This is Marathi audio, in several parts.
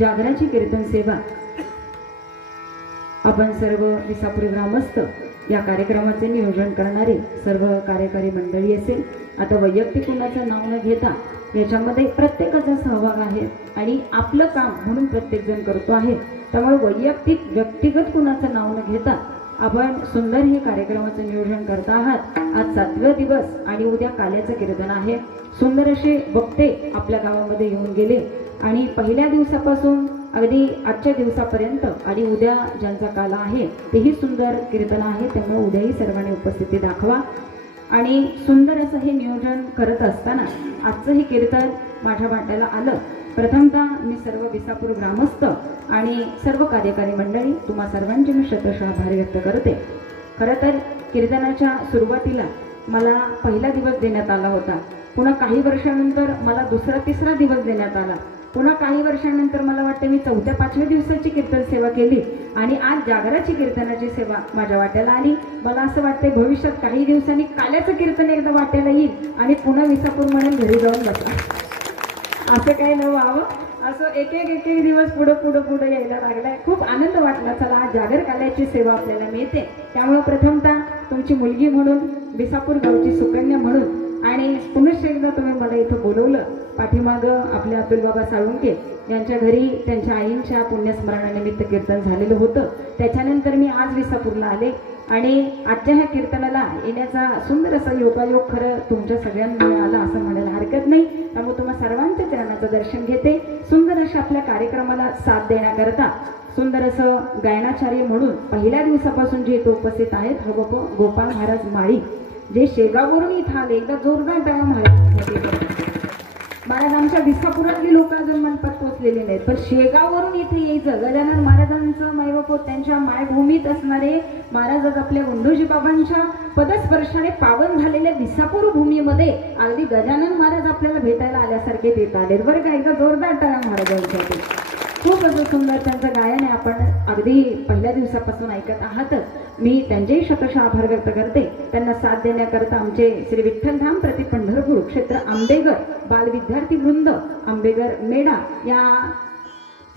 जागराची कीर्तन सेवा आपण सर्व विसापूर ग्रामस्थ या कार्यक्रमाचे नियोजन करणारे सर्व कार्यकारी मंडळी असेल, आता वैयक्तिक कुणाचं नाव न घेता याच्यामध्ये प्रत्येकाचा सहभाग आहे आणि आपलं काम म्हणून प्रत्येक जण करतो आहे। त्यामुळे वैयक्तिक व्यक्तिगत कुणाचं नाव न घेता आपण सुंदर हे कार्यक्रमाचं नियोजन करत आहात। आज 7वा दिवस आणि उद्या काल्याचं कीर्तन आहे। सुंदर असे वक्ते आपल्या गावामध्ये येऊन गेले आणि पहिल्या दिवसापासून अगदी आजच्या दिवसापर्यंत आणि उद्या ज्यांचा काला आहे तेही सुंदर कीर्तन आहे। त्यामुळे उद्याही सर्वांनी उपस्थिती दाखवा आणि सुंदर असं हे नियोजन करत असताना आजचं हे कीर्तन माझ्या वाट्याला आलं। प्रथमतः मी सर्व विसापूर ग्रामस्थ आणि सर्व कार्यकारी मंडळी तुम्हा सर्वांचे मी शतशः आभार व्यक्त करते। खरं तर कीर्तनाच्या सुरुवातीला मला पहिला दिवस देण्यात आला होता, पुन्हा काही वर्षानंतर मला दुसरा तिसरा दिवस देण्यात आला, पुन्हा काही वर्षानंतर मला वाटतं मी 4-5व्या दिवसाची कीर्तन सेवा केली आणि आज जागराची कीर्तनाची सेवा माझ्या वाट्याला आली। मला असं वाटतंय भविष्यात काही दिवसांनी काल्याचं कीर्तन एकदा वाट्याला येईल आणि पुन्हा विसापूर म्हणून घरी जाऊन बसा, असं काही न व्हावं। असं एक एक दिवस पुढे यायला लागलाय। खूप आनंद वाटला, चला आज जागर काल्याची सेवा आपल्याला मिळते। त्यामुळे प्रथमतः तुमची मुलगी म्हणून, विसापूर गावची सुकन्या म्हणून आणि पुनश्च एकदा तुम्ही मला इथं बोलवलं। पाठीमाग आपले अतुल बाबा साळुंके यांच्या घरी त्यांच्या आईंच्या पुण्यस्मरणानिमित्त कीर्तन झालेलं होतं। त्याच्यानंतर मी आज विसापूरला आले आणि आजच्या ह्या कीर्तनाला येण्याचा सुंदर असा योगायोग खरं तुमच्या सगळ्यांमुळे आला असं म्हणायला हरकत नाही। त्यामुळे तुम्हा सर्वांच्या चरणाचं दर्शन घेते। सुंदर अशा आपल्या कार्यक्रमाला साथ देण्याकरता सुंदर असं गायनाचार्य म्हणून पहिल्या दिवसापासून जे इथं उपस्थित आहेत गोपाळ महाराज माळी, जे शेगाववरून इथं आले, एकदा जोरदार टाळ्या महाराज आमच्या विसापुरातली लोक अजून मनपात पोहोचलेले नाहीत, पण शेगाववरून इथे यायचं। गजानन महाराजांचं मायबाप त्यांच्या मायभूमीत असणारे महाराज आज आपल्या गुंडोजी बाबांच्या पदस्पर्शाने पावन झालेल्या विसापूर भूमीमध्ये अगदी गजानन महाराज आपल्याला भेटायला आल्यासारखे देत आले बरं का। एकदा जोरदार टाळ्या महाराजांसाठी। खूप असं सुंदर त्यांचं गायन आहे, आपण अगदी पहिल्या दिवसापासून ऐकत आहातच। मी त्यांचेही शतशः आभार व्यक्त करते। त्यांना साथ देण्याकरता आमचे श्री विठ्ठलधाम प्रति पंढरपूर क्षेत्र आंबेगर बाल विद्यार्थी वृंद आंबेगर मेडा या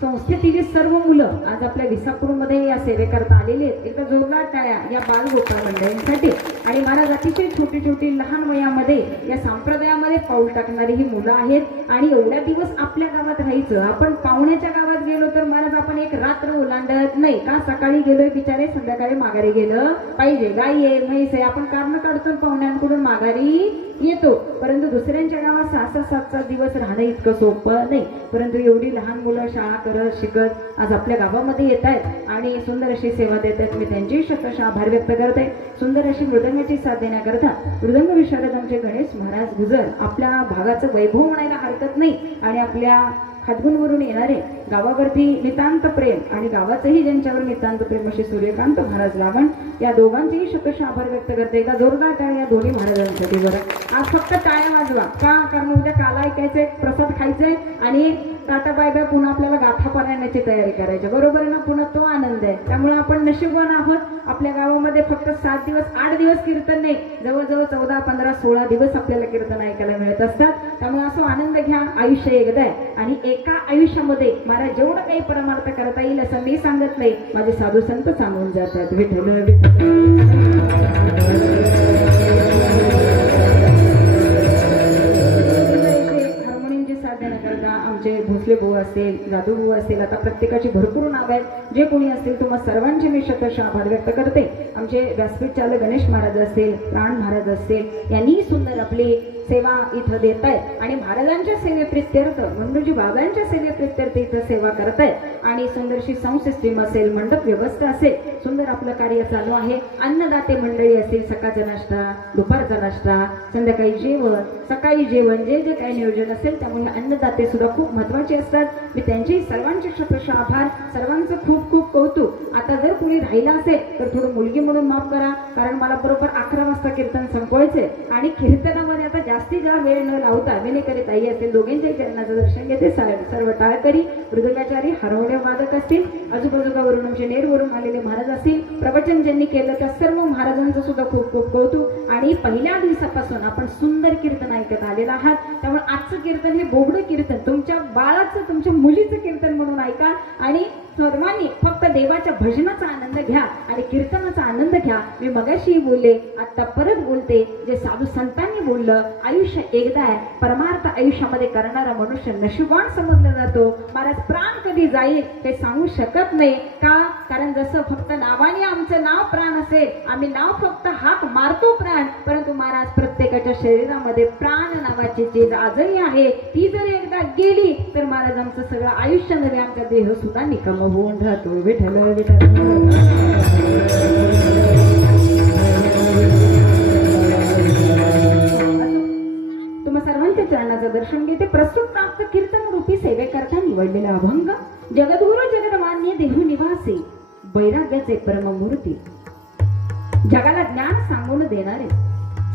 संस्थेतील सर्व मुलं आज आपल्या विसापूरमध्ये या सेवेकरता आलेले आहेत। एकदा जोरदार टाळ्या या बाल गोपाळ मंडळींसाठी। आणि महाराज अतिशय छोटी छोटी लहान वयामध्ये या संप्रदायामध्ये पाऊल टाकणारी ही मुलं आहेत आणि एवढ्या दिवस आपल्या गावात राहायचं। आपण पाहुण्याच्या गावात गेलो तर महाराज आपण एक रात्र ओलांडत नाही का, सकाळी गेलोय बिचारे संध्याकाळी माघारी गेलं पाहिजे, गाई आहे म्हैस आहे, आपण कारण काढतो पाहुण्यांकडून माघारी येतो। परंतु दुसऱ्यांच्या गावात 6-7 दिवस राहणं इतकं सोपं नाही। परंतु एवढी लहान मुलं शाळा करत शिकत आज आपल्या गावामध्ये येत आहेत आणि सुंदर अशी सेवा देत आहेत। मी त्यांची शतशः आभार व्यक्त करते। सुंदर अशी मृदंगाची साथ देण्याकरता मृदंग विशारद आमचे गणेश महाराज गुजर आपल्या भागाचं वैभव म्हणायला हरकत नाही आणि आपल्या हातगुणवरून येणारे गावावरती नितांत प्रेम आणि गावाचंही ज्यांच्यावर नितांत प्रेम असे सूर्यकांत महाराज लावण या दोघांचेही शतशः आभार व्यक्त करते। एकदा जोरदार टाळ्या या दोन्ही महाराजांसाठी बरं। आज फक्त टाळ्या वाजवा का, कारण उद्या काला ऐकायचंय, प्रसाद खायचंय आणि टाटा बाय बाय पुन्हा आपल्याला गाथा पारायणाची तयारी करायची, बरोबर ना। पुन्हा तो आनंद आहे। त्यामुळे आपण नशीबवान आहोत। आपल्या गावामध्ये फक्त 7 दिवस 8 दिवस कीर्तन नाही, जवळजवळ 14, 15, 16 दिवस आपल्याला कीर्तन ऐकायला मिळत असतात। त्यामुळे असं आनंद घ्या, आयुष्य एकदा आहे आणि एका आयुष्यामध्ये मला जेवढं काही परमार्थ करता येईल असं मी सांगत नाही, माझे साधू संत सांगून जातात। विठ्ठल हार्मोनियमची साथ देण्याकरता आमचे भोसले भाऊ असेल, जाधव भाऊ असेल, आता प्रत्येकाची भरपूर नाव आहेत। जे कोणी असतील तुम्हा सर्वांचे मी शतशः आभार व्यक्त करते। आमचे व्यासपीठ चालक गणेश महाराज असतील, प्राण महाराज असतील, यांनी सुंदर आपली सेवा इथं देत आहेत आणि महाराजांच्या सेवेप्रित्यर्थ मंडोजी बाबांच्या सेवेप्रित्यर्थ इथं सेवा करत आहेत आणि सुंदरशी साऊंड सिस्टीम असेल, मंडप व्यवस्था असेल, सुंदर आपलं कार्य चालू आहे। अन्नदाते मंडळी असतील, सकाळचा नाश्ता, दुपारचा नाश्ता, संध्याकाळी जेवण, सकाळी जेवण, जे जे काही नियोजन असेल त्यामुळे अन्नदाते सुद्धा खूप महत्वाचे असतात। मी त्यांचे सर्वांचे शतशः आभार, सर्वांचं खूप खूप कौतुक। आता जर कुणी राहिला असेल तर थोडं मुलगी म्हणून माफ करा, कारण मला बरोबर 11 वाजता कीर्तन संपवायचे आणि कीर्तनामध्ये आता जास्ती जा वेळ न लावता विनेकरी ताई असेल दोघांच्या चरणाचं दर्शन घेते. सर्व टाळकरी मृदंगाचारी हार्मोनियम वादक असतील, आजूबाजूवरून आमचे नेरवरून आलेले महाराज असतील, प्रवचन ज्यांनी केलं त्या सर्व महाराजांचं सुद्धा खूप खूप कौतुक. आणि पहिल्या दिवसापासून आपण सुंदर कीर्तन ऐकत आलेलं आहात. त्यामुळे आजचं कीर्तन हे बोबडं कीर्तन तुमच्या बाळाचं तुमच्या मुलीचं कीर्तन म्हणून ऐका आणि सर्वांनी फक्त देवाच्या भजनाचा आनंद घ्या आणि कीर्तनाचा आनंद घ्या. मी मगाशी बोलले, आता परत बोलते, जे साधू संतांनी बोललं, आयुष्य एकदा आहे. परमार्थ आयुष्यामध्ये करणारा मनुष्य नशिबान समजला जातो. महाराज प्राण कधी जाईल ते सांगू शकत नाही का? कारण जसं फक्त नावाने आमचं नाव प्राण असेल, आम्ही नाव फक्त हाक मारतो प्राण, परंतु महाराज प्रत्येकाच्या शरीरामध्ये प्राण नावाची चीज आजही आहे. ती जर एकदा गेली तर महाराज आमचं सगळं आयुष्य नव्हे, आमचा देह सुद्धा निकम होऊन राहतो. विठ्ठल विठ्ठल. तुम्हा सर्वांच्या चरणाचं दर्शन घेते. प्रस्तुत प्राप्त कीर्तन रूपी सेवेकरता निवडलेला अभंग जगद्गुरु जगदमान्य देहू निवासी वैराग्याचे परममूर्ती, जगाला ज्ञान सांगून देणारे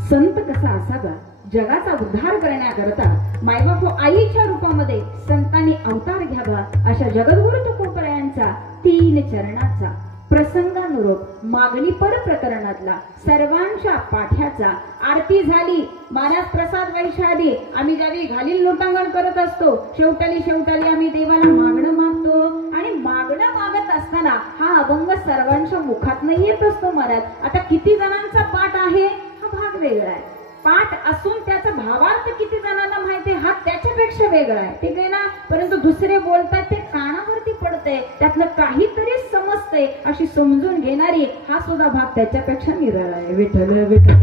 संत कसा असावा, जगाचा उद्धार करण्याकरता मायबाप आईच्या रूपामध्ये संतांनी अवतार घ्यावा, अशा जगद्गुरु तुकोबरायांचा 3 चरणाचा प्रसंगानुरूप मागणी पर प्रकरणातला सर्वांच्या पाठ्याचा आरती झाली. महाराज प्रसाद वैशाली आम्ही ज्यावेळी घालील लोटांगण करत असतो, शेवटाली आम्ही देवाला मागणं मागतो आणि मागणं मागत असताना हा अभंग सर्वांच्या मुखातनं येत असतो. महाराज आता किती जणांचा पाठ आहे हा भाग वेगळा आहे, पाठ असून त्याचा भावार्थ किती जणांना माहिती हा त्याच्यापेक्षा वेगळा आहे, ठीक आहे ना. परंतु दुसरे बोलतात ते कानावरती पडते, त्यातलं काहीतरी समजते अशी समजून घेणारी हा सुद्धा भाग त्याच्यापेक्षा निराळा आहे. विठ्ठल विठ्ठल.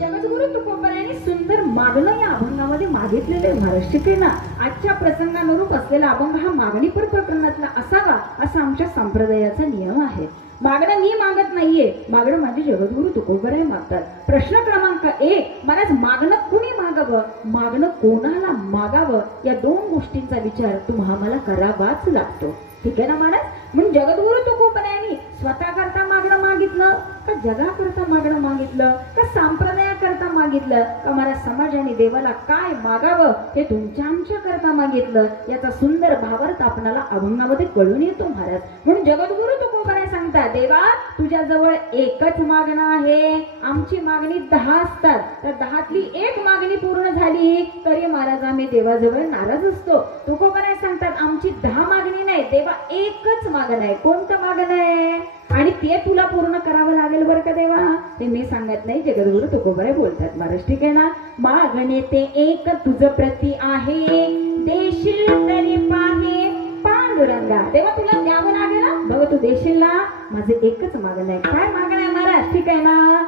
जगद्गुरु तुकोबरायांनी सुंदर मागणं या अभंगामध्ये मागितलेले महाराज, ठीक आहे ना. आजच्या प्रसंगानुरूप असलेला अभंग हा मागणी पर प्रकरणातला असावा असा आमच्या संप्रदायाचा नियम आहे. मागणं मी मागत नाहीये, मागणं माझे जगद्गुरु तुकोबराय मागतात. प्रश्न क्रमांक 1, महाराज मागणं कुणी मागावं, मागणं कोणाला मागावं, या 2 गोष्टींचा विचार तुम्हाला मला करावाच लागतो, ठीक आहे ना महाराज. म्हणून जगद्गुरु तुकोबरायांनी स्वतः करता मागणं मागितलं का जगाकरता मागणं मागितलं का संप्रदायाकरता मागितलं का महाराज समाजाने देवाला काय मागावं हे तुमच्या आमच्या करता मागितलं, याचा सुंदर भावार्थ आपल्याला अभंगामध्ये कळून येतो महाराज. म्हणून जगद्गुरु तुकोबराय सांगतात, देवा तुझ्या जवळ एकच मागणं आहे, आमची मागणी 10 असतात, तर 10तली 1 मागणी पूर्ण झाली तरी महाराज आम्ही देवाजवळ नाराज असतो. तुकोबराय सांगतात आमची 10 मागणी नाही, देवा एकच मागणं आहे. कोणतं मागणं आहे आणि ते तुला पूर्ण करावं लागेल बरं का देवा, ते मी सांगत नाही, जगद्गुरु तुकोबराय बोलतात महाराज, ठीक आहे ना. मागणे ते एक तुझ प्रती आहे, देशील तरी पाहे पांडुरंगा. देवा तुला द्यावं लागेल ना, बघ तू देशील ना, माझं एकच मागणं आहे. काय मागणं आहे महाराज, ठीक आहे ना.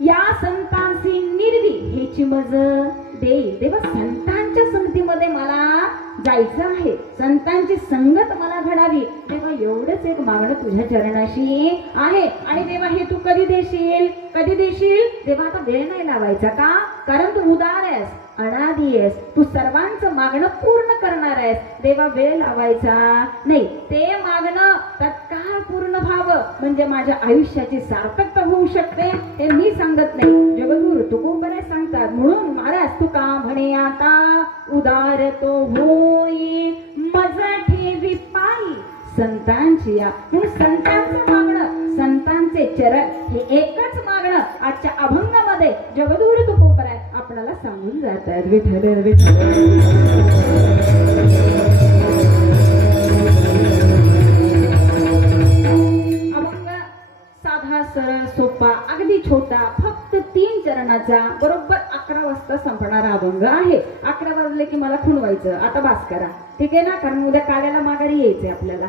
या संतांची निर्वी हेची मज देईल. देवा संतांच्या संगतीमध्ये मला जायचं आहे, संतांची संगत मला घडावी. देवा एवढंच एक मागणं तुझ्या चरणाशी आहे. आणि देवा हे तू कधी देशील, कधी देशील. देवा आता वेळ नाही लावायचा का, कारण तू उदार आहेस, अनादी आहेस, तू सर्वांचं मागणं पूर्ण करणार आहेस. देवा वेळ लावायचा नाही, ते मागणं तत्काळ पूर्ण व्हावं म्हणजे माझ्या आयुष्याची सार्थकता होऊ शकते, हे मी सांगत नाही, जगद्गुरु तुकोबराय सांगतात. म्हणून महाराज तुका म्हणे आता उदार तो होई मज ठेवी पायी संतांची या. म्हणून संतांचं मागणं, संतांचे चरण हे एकच मागणं आजच्या अभंगामध्ये जगद्गुरु तुकोबराय आपल्याला सांगून जातात. विठ्ठल विठ्ठल. अभंग साधा सरळ सोपा अगदी छोटा, फक्त 3 चरणाचा, बरोबर 11 वाजता संपणारा अभंग आहे. 11 वाजले की मला खुणवायचं, आता बास करा, ठीक आहे ना, कारण उद्या काल्याला माघारी यायचंय आपल्याला.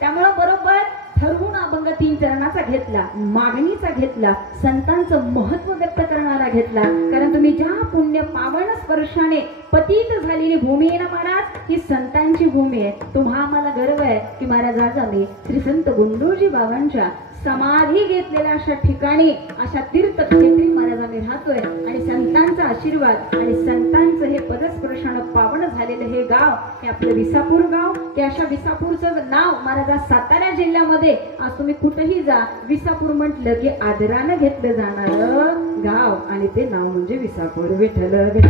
त्यामुळं बरोबर ठरवून अभंग 3 चरणाचा घेतला, मागणीचा घेतला, संतांचं महत्व व्यक्त करणारा घेतला. कारण तुम्ही ज्या पुण्य पावन स्पर्शाने पतित झालेली भूमी आहे ना महाराज, ही संतांची भूमी आहे. तुम्हा आम्हाला गर्व आहे की महाराज आज आम्ही श्री संत गुंडोजी बाबांच्या समाधी घेतलेल्या अशा ठिकाणी, अशा तीर्थक्षेत्री महाराज आम्ही राहतोय आणि संतांचा आशीर्वाद आणि संतांचं हे पदस्पर्शानं पावन झालेलं हे गाव, हे आपलं विसापूर गाव. की अशा विसापूरचं नाव महाराजा सातारा जिल्ह्यामध्ये आज तुम्ही कुठेही जा, विसापूर म्हटलं की आदरानं घेतलं जाणारं गाव आणि ते नाव म्हणजे विसापूर. विठ्ठल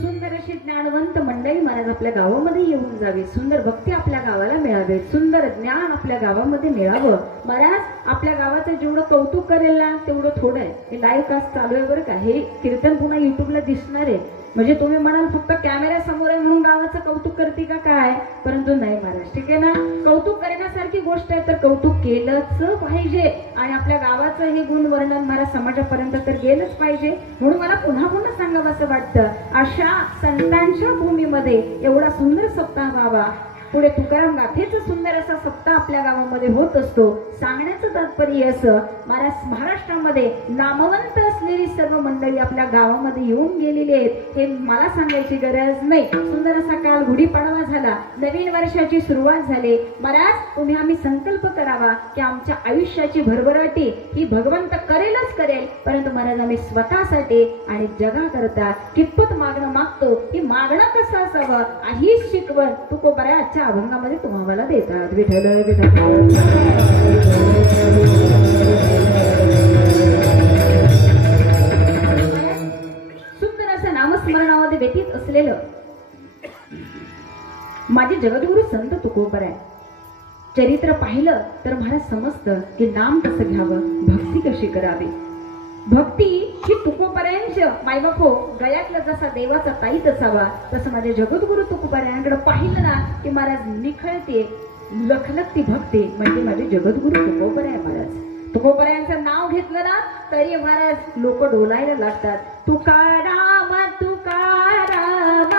सुंदर अशी ज्ञानवंत मंडळी महाराज आपल्या गावामध्ये येऊन जावी, सुंदर भक्ती आपल्या गावाला मिळावे, सुंदर ज्ञान आपल्या गावामध्ये मिळावं. महाराज आपल्या गावाचं जेवढं कौतुक करेल ना तेवढं थोडं आहे. हे लाईव्ह कास्ट चालू आहे बरं का, हे कीर्तन पुन्हा युट्यूबला दिसणार आहे. म्हणजे तुम्ही म्हणाल फक्त कॅमेरा समोर आहे म्हणून गावाचं कौतुक करते का काय, परंतु नाही महाराज, ठीक आहे ना. कौतुक करण्यासारखी गोष्ट आहे तर कौतुक केलंच पाहिजे आणि आपल्या गावाचं हे गुण वर्णन महाराज समाजापर्यंत तर गेलंच पाहिजे. म्हणून मला पुन्हा पुन्हा सांगावं असं वाटतं, अशा संतांच्या भूमीमध्ये एवढा सुंदर सप्ताह व्हावा. पुढे तुकाराम गाथेचा सुंदर असा सप्ताह आपल्या गावामध्ये होत असतो. सांगण्याचं तात्पर्य असं, महाराष्ट्रामध्ये नामवंत असलेली सर्व मंडळी आपल्या गावामध्ये येऊन गेलेली आहेत, हे मला सांगायची गरज नाही. सुंदर असा काल गुढीपाडवा झाला, नवीन वर्षाची सुरुवात झाली. महाराज तुम्ही आम्ही संकल्प करावा की आमच्या आयुष्याची भरभराटी ही भगवंत करेलच करेल, परंतु महाराज आम्ही स्वतःसाठी आणि जगाकरता कितपत मागणं मागतो, ही मागणं कसं असावं हीच शिकवण तुकोबराच्या अभंगामध्ये तुम्हाला देतात. विठ्ठल विठ्ठल सुंदर असं नामस्मरणामध्ये व्यतीत असलेलं माझे जगद्गुरु संत तुकोबराय चरित्र पाहिलं तर मला समजतं की नाम कसं घ्यावं, भक्ती कशी करावी. भक्ती ही तुकोबरायांच्या मायबापो गळ्यातला जसा देवाचा ताईत असावा तसं माझे जगद्गुरु तुकोबरायांकडे पाहिलं ना की महाराज निखळते लखलखती भक्ती म्हणजे माझे जगद्गुरु तुकोबराय महाराज. तुकोबरायांचं नाव घेतलं ना तरी महाराज लोक डोलायला लागतात. तुकाराम तुकाराम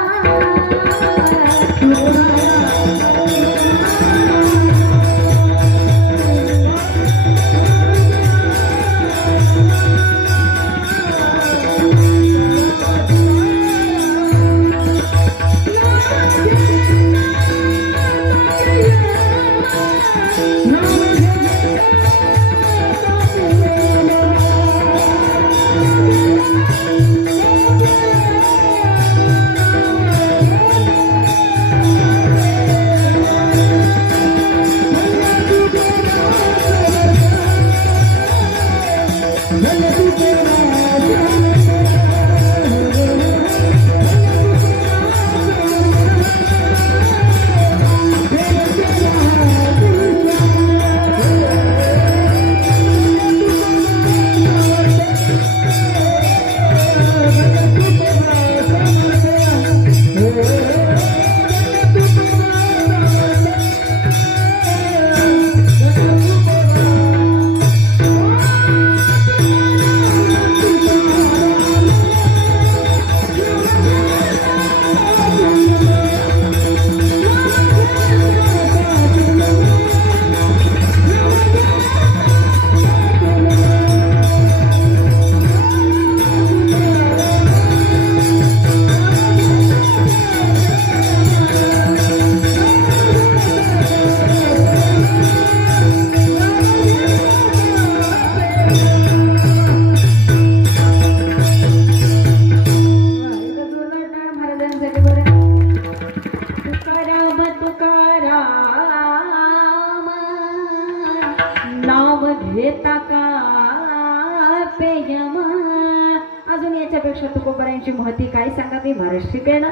तुकोबरायांची महती काय सांगावी महाराज, ठीक आहे ना.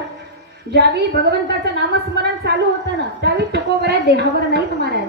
ज्यावेळी भगवंताचं नामस्मरण चालू होतं ना त्यावेळी तुकोबराय देहावर नाही महाराज.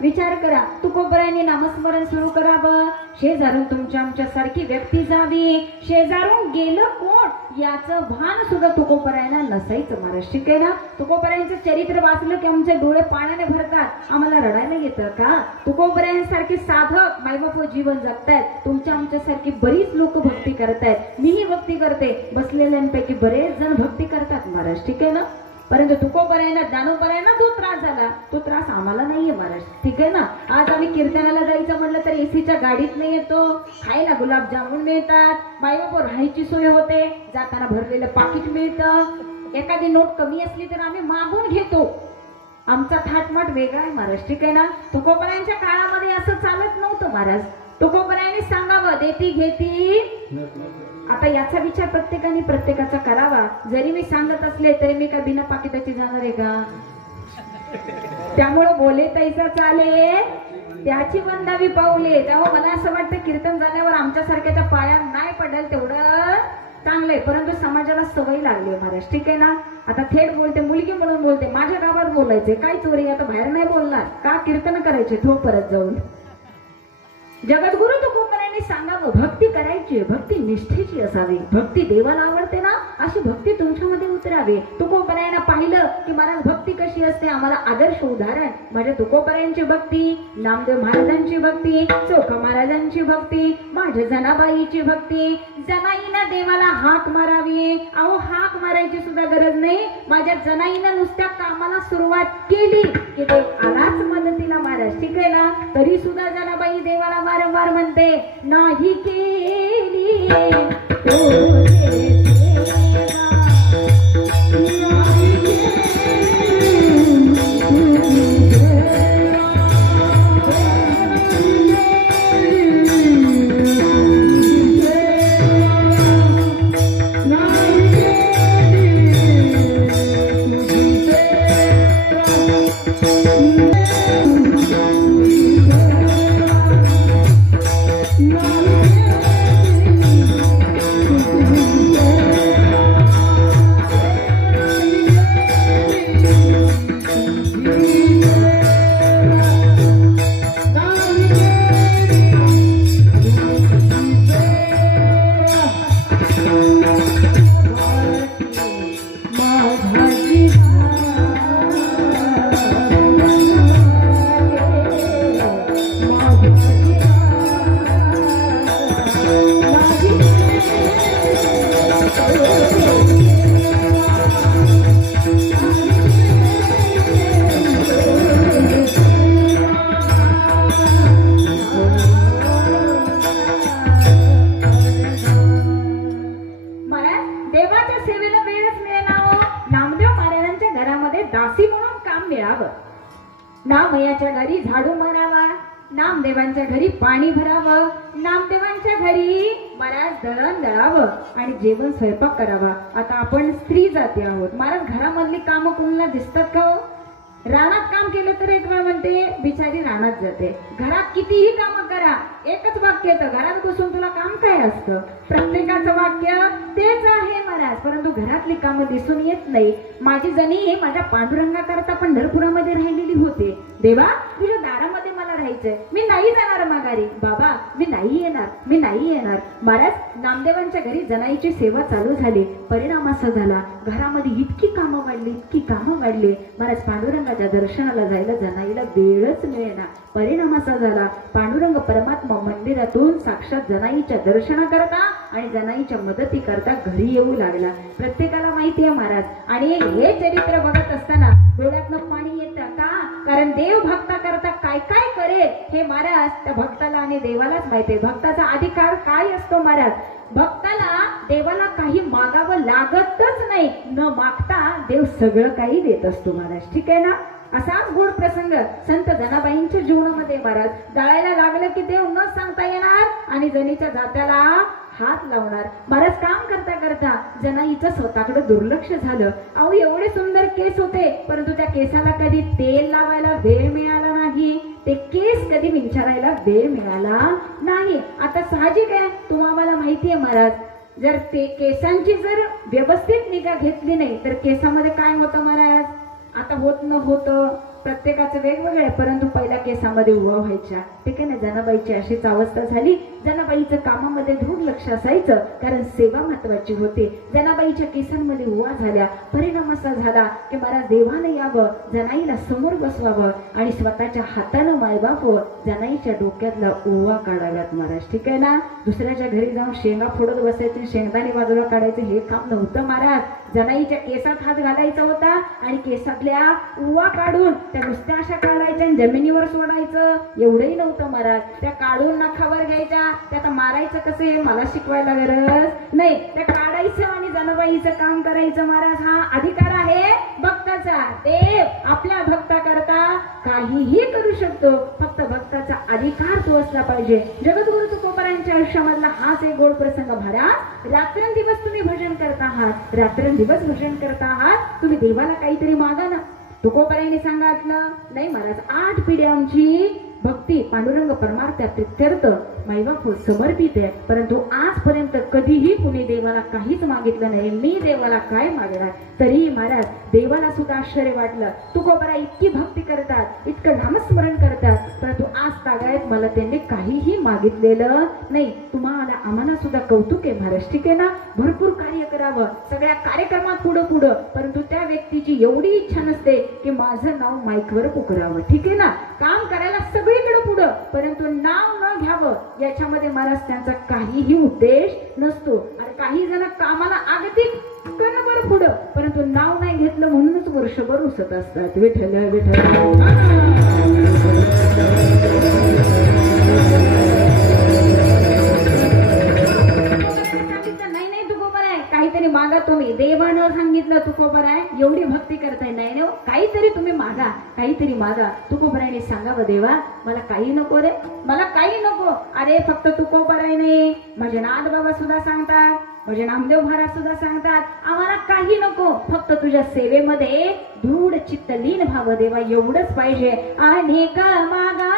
विचार करा तुकोबरायांनी नामस्मरण सुरू करावं, शेजारून तुमच्या आमच्यासारखी व्यक्ती जावी, शेजारून गेलं कोण याचं भान सुद्धा तुकोबरायांना नसायचं महाराज, ठीक आहे ना. तुकोबरायांचं चरित्र वाचलं की आमचे डोळे पाण्याने भरतात, आम्हाला रडायला येतं का. तुकोबरायांसारखे साधक मायबाप जीवन जगतायत, तुमच्या आमच्यासारखी बरीच लोक भक्ती करतायत, मीही भक्ती करते, बसलेल्यांपैकी बरेच जण भक्ती करतात महाराज, ठीक आहे ना. परंतु तुकोबरायांना ज्ञानोबरायांना जो त्रास झाला तो त्रास आम्हाला नाहीये महाराज, ठीक आहे ना. आज आम्ही कीर्तनाला जायचं म्हटलं तर एसीच्या गाडीत नाही येतो, खायला गुलाबजामुन मिळतात, बाईबापू राहायची सोय होते, जाताना भरलेलं पाकिट मिळतं, एखादी नोट कमी असली तर आम्ही मागून घेतो. आमचा थाटमाट वेगळा आहे महाराज, ठीक आहे ना. तुकोबरायांच्या काळामध्ये असं चालत नव्हतं महाराज. तुकोबरायांनी सांगावं देती घेती. आता याचा विचार प्रत्येकाने प्रत्येकाचा करावा. जरी मी सांगत असले तरी मी का बिना पाकिटाची जाणार आहे का? त्यामुळे बोले तैसा चाले त्याची वंदावी पाऊले. त्यामुळे मला असं वाटतं कीर्तन झाल्यावर आमच्या सारख्याच्या पाया नाही पडेल तेवढं चांगलंय, परंतु समाजाला सवय लागली महाराज, ठीक आहे ना. आता थेट बोलते, मुलगी म्हणून बोलते. माझ्या गावात बोलायचे काय चोरी, आता बाहेर नाही बोलणार का? कीर्तन करायचे थो परत जाऊन. जगद्गुरु तुकोबरायांनी सांगावं भक्ती करायची, भक्ती निष्ठेची असावी. भक्ती देवाला आवडते ना अशी भक्ती तुमच्यामध्ये उतरावी. तुकोबरायांना पाहिलं की महाराज भक्ती कशी असते, आम्हाला आदर्श उदाहरण माझ्या तुकोबरायांची भक्ती, नामदेव महाराजांची भक्ती, चोखा महाराजांची भक्ती, माझ्या जनाबाईची भक्ती. जनाईनं देवाला हाक मारावी. अहो हाक मारायची सुद्धा गरज नाही. माझ्या जनाईनं नुसत्या कामाला सुरुवात केली की देव आलाच मदतीला महाराज, ठीक आहे ना. तरी सुद्धा जनाबाई देवाला वारंवार म्हणते नाही केली नामयाच्या घरी झाडू मारावा, नामदेवांच्या घरी पाणी भरावं, नामदेवांच्या घरी महाराज दळण दळावं आणि जेवण स्वयंपाक करावा. आता आपण स्त्री जाती आहोत महाराज. घरामधली कामं कोणाला दिसतात का हो? रानात काम केलं तर एक वेळ म्हणते बिचारी रानात जाते. घरात कितीही कामं करा एकच वाक्य येतं, घरात बसून तुला काम काय असतं? प्रत्येकाचं वाक्य तेच आहे महाराज, परंतु घरातली कामं दिसून येत नाही. माझी जणी हे माझ्या पांडुरंगाकरता पंढरपुरामध्ये राहिलेली होते. देवा तुझ्या दारामध्ये मला राहायचंय, मी नाही जाणार माघारी. बाबा मी नाही येणार, मी नाही येणार. महाराज नामदेवांच्या घरी जनाईची सेवा चालू झाली. परिणाम असा झाला घरामध्ये इतकी कामं वाढली, इतकी कामं वाढली महाराज पांडुरंगाच्या दर्शनाला जायला जनाईला वेळच मिळेना. परिणाम असा झाला पांडुरंग परमात्मा मंदिरातून साक्षात जनाईच्या दर्शनाकरता आणि जनाईच्या मदती करता घरी येऊ लागला. प्रत्येकाला माहिती आहे महाराज. आणि हे चरित्र बघत असताना डोळ्यातनं पाणी येतं का? कारण देव भक्ता करता काय काय करेल हे महाराज त्या भक्ताला आणि देवालाच माहिती आहे. भक्ताचा अधिकार काय असतो महाराज? भक्ताला देवाला काही मागावं लागतच नाही. न मागता देव सगळं काही देत असतो महाराज, ठीक आहे ना. असाच गोड प्रसंग संत जनाबाईंच्या जीवनामध्ये महाराज. दळायला लागलं की देव न सांगता येणार आणि जनीच्या जात्याला हात लावणार. महाराज काम करता करता जनाईचं स्वतःकडे दुर्लक्ष झालं. अहो एवढे सुंदर केस होते, परंतु त्या केसाला कधी तेल लावायला वेळ मिळाला नाही. ते केस कधी विंचारायला वेळ मिळाला नाही. आता साहजिक आहे, तुम्हाला माहिती आहे महाराज, जर ते केसांची जर व्यवस्थित निगा घेतली नाही तर केसामध्ये काय होतं महाराज? आता होत न होतं प्रत्येकाचं वेगवेगळं, परंतु पहिल्या केसामध्ये उवा व्हायच्या, ठीक आहे ना. जनाबाईची अशीच अवस्था झाली. जनाबाईचं कामामध्ये दुर्लक्ष असायचं कारण सेवा महत्वाची होती. जनाबाईच्या केसांमध्ये उवा झाल्या. परिणाम असा झाला की महाराज देवाने यावं, जनाईला समोर बसवावं आणि स्वतःच्या हातानं मायबाप जनाईच्या डोक्यातला ओवा काढाव्यात महाराज, ठीक आहे ना. दुसऱ्याच्या घरी जाऊन शेंगा फोडत बसायचे, शेंगदाणे बाजूला काढायचे हे काम नव्हतं महाराज. जनाईच्या केसात हात घालायचा होता आणि केसातल्या उवा काढून त्या नुसत्या अशा काढायच्या आणि जमिनीवर सोडायचं एवढंही नव्हतं महाराज. त्या काढून नखावर घ्यायच्या, त्या आता मारायचं कसं हे मला शिकवायला गरज नाही. त्या काढायचं आणि जनाबाईचं काम करायचं महाराज. हा अधिकार आहे भक्ताचा. देव आपल्या भक्ता करता काहीही करू शकतो, फक्त भक्ताचा अधिकार तो असला पाहिजे. जगद्गुरु तुकोबारायांच्या आयुष्यामधला हाच एक गोड प्रसंग. महाराज रात्रंदिवस तुम्ही भजन करता आहात, रात्रंदिवस भजन करता आहात, तुम्ही देवाला काहीतरी मागा ना. तुकोबारायांनी सांगितलं नाही महाराज 8 पिढ्या आमची भक्ती पांडुरंग परमार्थ प्रित्यर्थ माईबाप समर्पित आहे, परंतु आजपर्यंत कधीही कुणी देवाला काहीच मागितलं नाही. मी देवाला काय मागणार. तरीही महाराज देवाला सुद्धा आश्चर्य वाटलं. तुकोबारा इतकी भक्ती करतात, इतकं नामस्मरण करतात, परंतु आज तागायत मला त्यांनी काहीही मागितलेलं नाही. तुम्हाला आम्हाला सुद्धा कौतुक आहे महाराज, ठीक आहे ना. भरपूर कार्य करावं, सगळ्या कार्यक्रमात पुढं, परंतु त्या व्यक्तीची एवढी इच्छा नसते की माझं नाव माईकवर पुकारावं, ठीक आहे ना. काम करायला सगळीकडे पुढं, परंतु नाव न घ्यावं याच्यामध्ये महाराज त्यांचा काहीही उद्देश नसतो. आणि काही जण कामाला अगदी कणभर पुढं, परंतु नाव नाही घेतलं म्हणूनच वर्षभर उसत असतात. विठ्ठल विठ्ठल काहीतरी मागा तुम्ही. देवानं सांगितलं तुकोबाराय एवढी भक्ती करताय, नाही काहीतरी तुम्ही मागा, काहीतरी मागा. तुकोबारायने सांगावं देवा मला काही नको रे, मला काही नको. अरे फक्त तुकोबाराय नाही, माझे नाथ बाबा सुद्धा सांगतात, माझे नामदेव महाराज सुद्धा सांगतात, आम्हाला काही नको, फक्त तुझ्या सेवेमध्ये दृढ चित्त लीन भाव देवा, एवढंच पाहिजे. आणि का मागा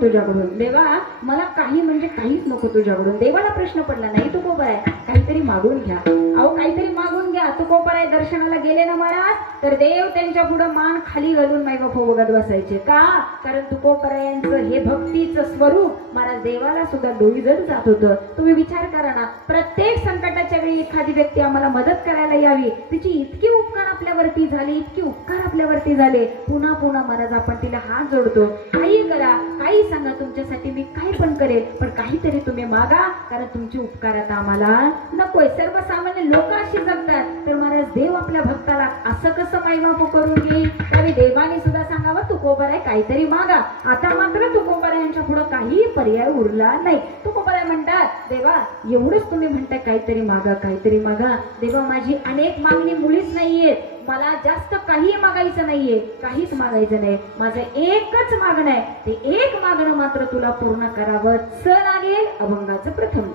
तुझ्याकडून. देवा मला काही म्हणजे काहीच नको तुझ्याकडून. देवाला प्रश्न पडला नाही तुकोबाराय काहीतरी मागून घ्या. अहो काहीतरी मागून घ्या. तुकोबाराय दर्शनाला गेले ना महाराज, तर देव त्यांच्या पुढे मान खाली घालून माईबाप बघत बसायचे. का? कारण तुकोबारायांचं हे भक्तीचं स्वरूप महाराज देवाला सुद्धा डोईजड जात होतं. तुम्ही विचार करा ना, प्रत्येक संकटाच्या वेळी एखादी व्यक्ती आम्हाला मदत करायला यावी, तिची इतकी उपकार आपल्यावरती झाले, इतके उपकार आपल्यावरती झाले, पुन्हा पुन्हा महाराज आपण तिला हात जोडतो. काही करा, काही सांगा, तुमच्यासाठी मी काही पण करेल, पण काहीतरी तुम्ही मागा, कारण तुमचे उपकार आता आम्हाला नकोय. सर्वसामान्य लोक अशी जगतात, तर महाराज देव आपल्या भक्ताला असं कसं मायबाप करून घेईल. त्यावेळी देवाने सुद्धा सांगावं तुकोबाराय काहीतरी मागा. आता मात्र तुकोबारायांच्या पुढे काही पर्याय उरला नाही. तुकोबाराय म्हणतात देवा एवढंच तुम्ही म्हणताय काहीतरी मागा, काहीतरी मागा. देवा माझी अनेक मागणी मुळीच नाहीये, मला जास्त काही मागायचं नाहीये, काहीच मागायचं नाही. माझं एकच मागणं आहे, ते एक मागणं मात्र तुला पूर्ण करावं लागेल. अभंगाचं प्रथम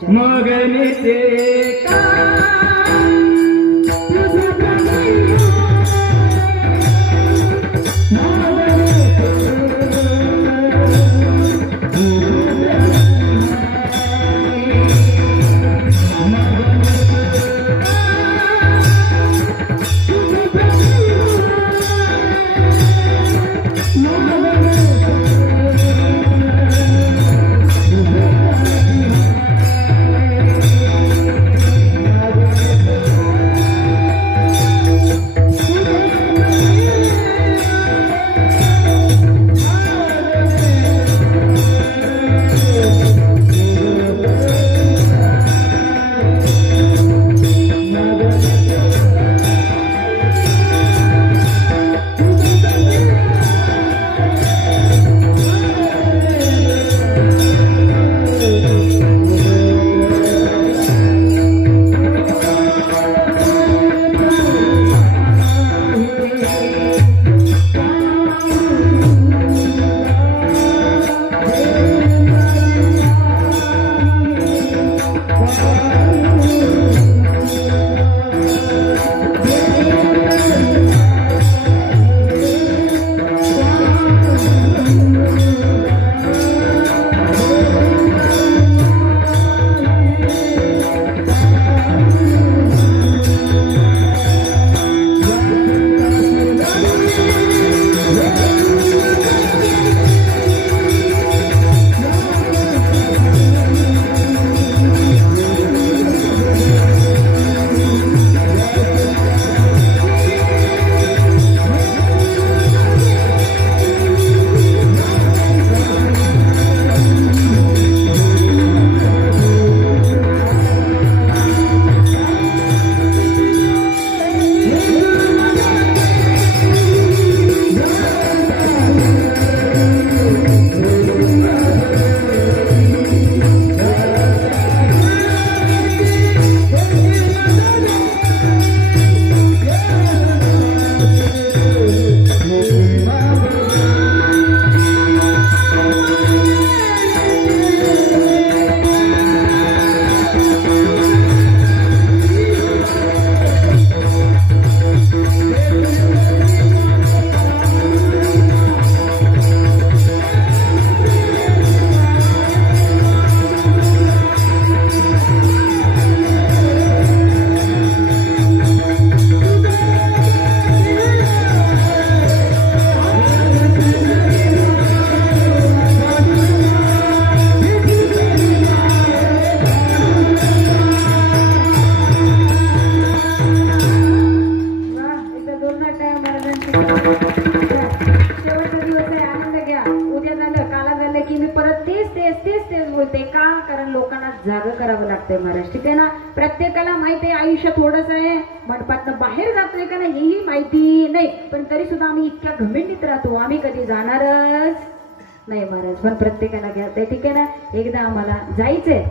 जागं करावं लागतंय महाराज. ठीक आहे ना. प्रत्येकाला माहिती आहे आयुष्य थोडंच आहे, मंडपातनं बाहेर जातोय का नाही हेही माहिती नाही, पण तरी सुद्धा आम्ही इतक्या घमेंडीत राहतो आम्ही कधी जाणारच नाही महाराज. पण प्रत्येकाला घ्यायचंय. ठीक आहे ना. एकदा आम्हाला जायचंय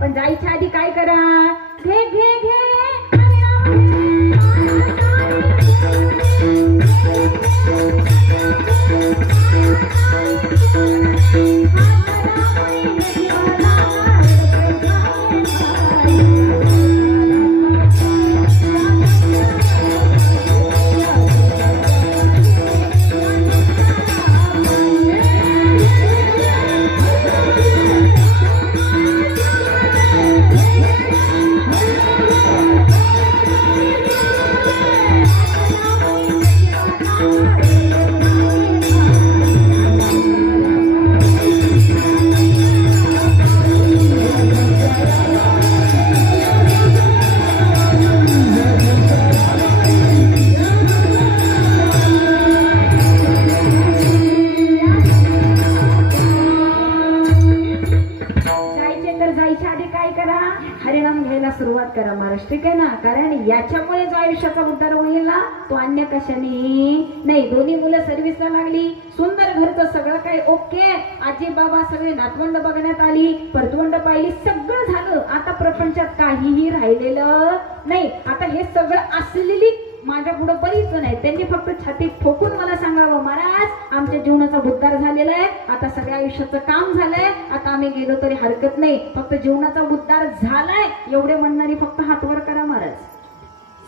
पण जायच्या आधी काय करा, घे घे घे सुरुवात करा महाराज. ठीक आहे ना. कारण याच्यामुळे जो आयुष्याचा उद्धार होईल ना तो अन्य कशाने नाही. दोन्ही मुलं सर्व्हिसला लागली, सुंदर घरचं सगळं काही ओके, आजी बाबा सगळे नातवंड बघण्यात आली, परतवंड पाहिली, सगळं झालं. आता प्रपंचात काहीही राहिलेलं नाही. आता हे सगळं असलेली माझ्या पुढे बरीच जण आहेत, त्यांनी फक्त छातीत ठोकून मला सांगावं, महाराज आमच्या जीवनाचा उद्धार झालेला आहे, आता सगळ्या आयुष्याचं काम झालंय, आता आम्ही गेलो तरी हरकत नाही, फक्त जीवनाचा उद्धार झालाय एवढे म्हणणारी फक्त हात वर करा महाराज.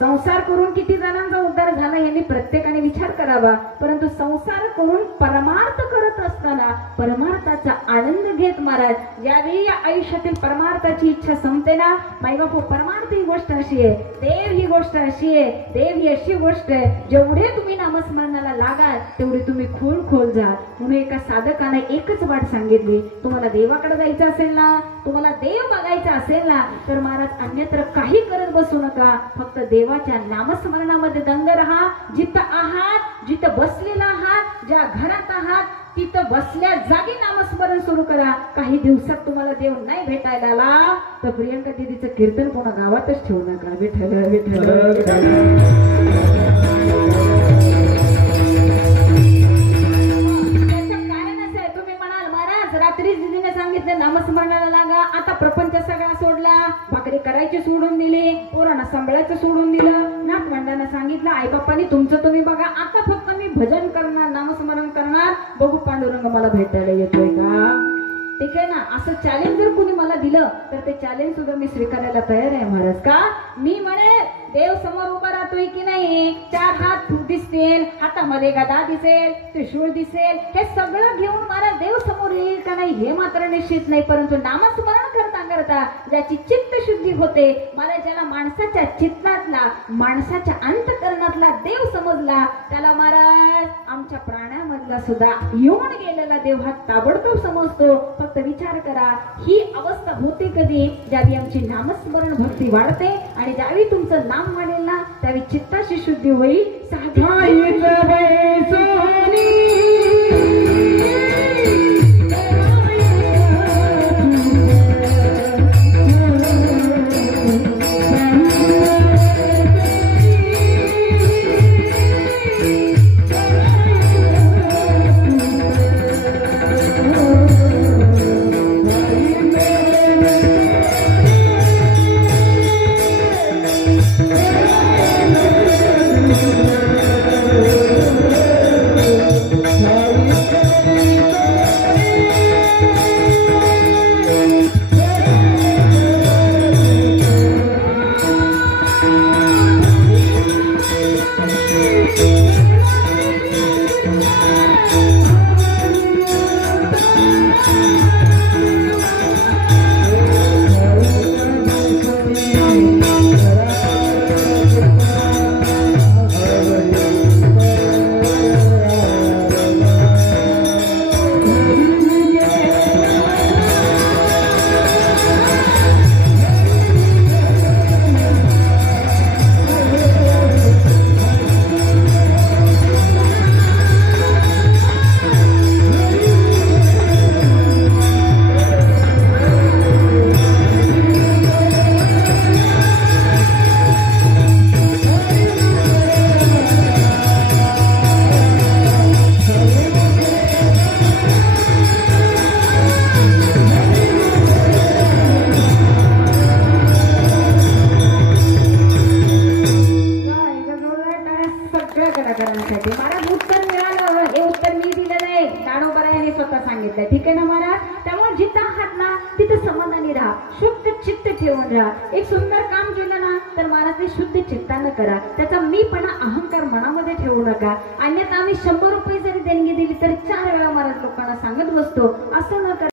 संसार करून किती जणांचा उद्धार झाला यांनी प्रत्येकाने विचार करावा. परंतु संसार करून परमार्थ करत असताना परमार्थाचा आनंद घेत महाराज ज्यावेळी या आयुष्यातील परमार्थाची इच्छा संपते ना, मायबापू परमार्थ ही गोष्ट अशी आहे, देव ही गोष्ट अशी आहे, देव ही अशी गोष्ट आहे, जेवढे तुम्ही नामस्मरणाला लागाल तेवढे तुम्ही खोल जा. म्हणून एका साधकाने एकच वाट सांगितली, तुम्हाला देवाकडे जायचं असेल ना, तुम्हाला देव बघायचा असेल ना, तर महाराज अन्यत्र काही करत बसू नका, फक्त देवाच्या नामस्मरणामध्ये दंग रहा. जिथं आहात, जिथं बसलेला आहात, ज्या घरात आहात तिथं बसल्या जागी नामस्मरण सुरू करा. काही दिवसात तुम्हाला देव नाही भेटायला आला तर प्रियंका दीदीचं कीर्तन कोणा गावातच ठेवू नका. विठ्ठल विठ्ठल. रात्री दिदीने सांगितलं नामस्मरणाला लागा, आता प्रपंच सगळा सोडला, भाकरी करायची सोडून दिली, पोरांना सांभाळायचं सोडून दिलं, नातवंडांना सांगितलं आई बाप्पांनी तुमचं तुम्ही बघा, आता फक्त मी भजन करणार, नामस्मरण करणार, बघू पांडुरंग मला भेटायला येतोय का. ठीक आहे ना. असं चॅलेंज जर कुणी मला दिलं तर ते चॅलेंज सुद्धा मी स्वीकारायला तयार आहे महाराज. का मी म्हणे देव समोर उभा राहतोय की नाही, 4 हात दिसतील, हातामध्ये गदा दिसेल, त्रिशूळ दिसेल, हे सगळं घेऊन महाराज देव समोर येईल का नाही हे मात्र निश्चित नाही. परंतु नामस्मरण करता करता ज्याची चित्त शुद्धी होते मला, ज्याला माणसाच्या चित्तातला माणसाच्या अंतकरणातला देव समजला त्याला महाराज आमच्या प्राण्यामधला सुद्धा येऊन गेलेला देव हा ताबडतोब समजतो. फक्त विचार करा ही अवस्था होते कधी, ज्यावेळी आमची नामस्मरण भक्ती वाढते आणि ज्यावेळी तुमचं नाम वाढेल ना त्यावेळी चित्ताची शुद्धी होईल. महाराज उत्तर मिळालं, हे उत्तर मी दिलं नाही, दानोबा यांनी स्वतः सांगितलंय. ठीक आहे ना महाराज. त्यामुळे जिथं आहात ना तिथं समाधानी राहा, शुद्ध चित्त ठेवून राहा. एक सुंदर काम केलं ना तर महाराज ते शुद्ध चित्तानं करा, त्याचा मीपणा अहंकार मनामध्ये ठेवू नका. अन्यथा आम्ही 100 रुपये जरी देणगी दिली तर 4 वेळा महाराज लोकांना सांगत बसतो असं न करा.